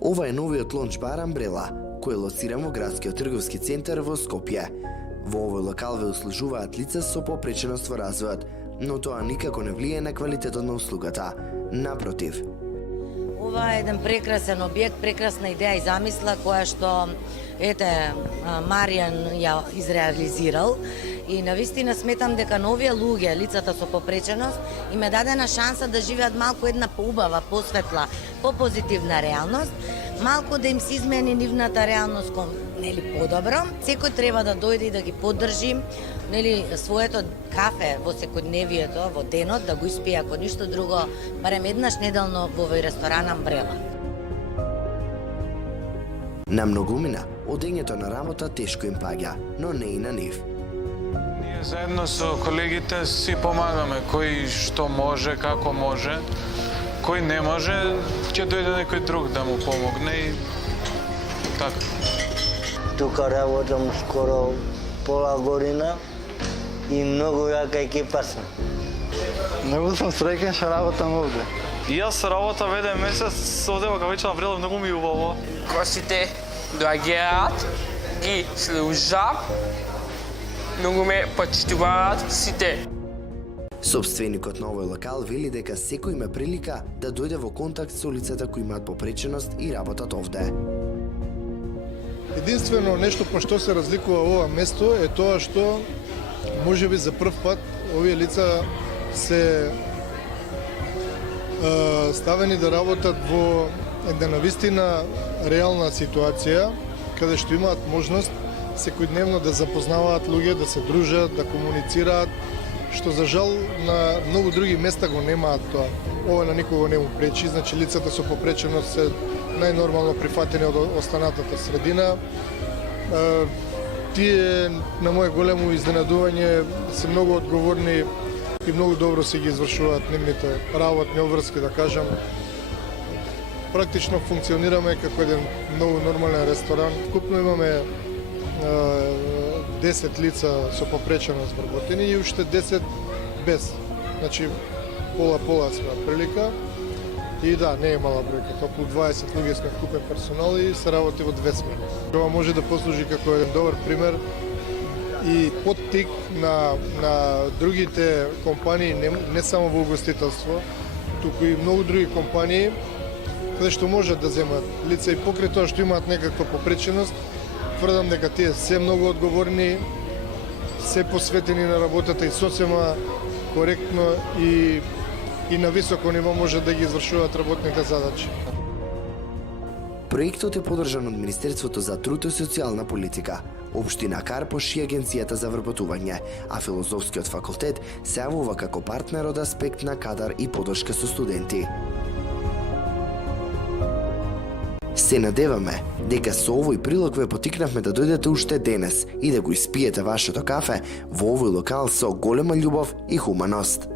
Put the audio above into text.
Ова е новиот лонч бар Амбрела, кој е лоциран во градскиот трговски центар во Скопје. Во овој локал ве услужуваат лица со попреченост во развојот, но тоа никако не влијае на квалитетот на услугата. Напротив. Ова е еден прекрасен објект, прекрасна идеја и замисла која што Маријан ја изреализирал и навистина сметам дека на овие луѓе, лицата со попреченост, им е дадена шанса да живеат малку една поубава, посветла, попозитивна реалност, малку да им се измени нивната реалност кон подобро. Секој треба да дојде и да ги поддржи, своето кафе во секојдневието, во денот, да го испие ако ништо друго, барем еднаш неделно во овој ресторан Амбрела. На многумина, одењето на работа тешко им паѓа, но не и на нив. Ние заедно со колегите си помагаме, кој што може, како може. Кој не може, ќе дојде некој друг да му помогне и така. Тука работам скоро пола година и многу јака екипа сум. Многу сум среќен што работам овде. И јас работам еден месец овде во кафеќа Амбрела, многу ми убаво. Гостите доаѓаат, ги служам, многу ме почитуваат сите. Собственикот на овој локал вели дека секој има прилика да дојде во контакт со лицата кои имаат попреченост и работат овде. Единствено нешто по што се разликува ова место е тоа што можеби за прв пат овие лица се ставени да работат во една навистина реална ситуација, каде што имаат можност секојдневно да запознаваат луѓе, да се дружат, да комуницираат, што за жал на многу други места го немаат тоа. Ова на никого не му пречи, значи лицата со попреченост се најнормално прифатени од останатата средина. Тие, на моје големо изненадување, се многу одговорни и многу добро се ги извршуваат нивните работни обврски, да кажам. Практично функционираме како еден многу нормален ресторан. Вкупно имаме 10 лица со попреченост вработени и уште 10 без. Значи, пола-пола сме прилика. И да, не е мала бројка, околу 20 луѓе сме вкупен персонал и се работи во 2 смени. Ова може да послужи како еден добар пример и поттик на другите компании, не само во угостителство, туку и многу други компании, каде што можат да земат лица и покрај тоа што имаат некаква попреченост, тврдам дека тие се многу одговорни, се посветени на работата и сосема коректно и на високо ниво може да ги извршуваат работните задачи. Проектот е поддржан од Министерството за труд и социјална политика, Општина Карпош и Агенцијата за вработување, а Филозофскиот факултет се јавува како партнер од аспект на кадар и поддршка со студенти. Се надеваме дека со овој прилог ве потикнавме да дојдете уште денес и да го испиете вашето кафе во овој локал со голема љубов и хуманост.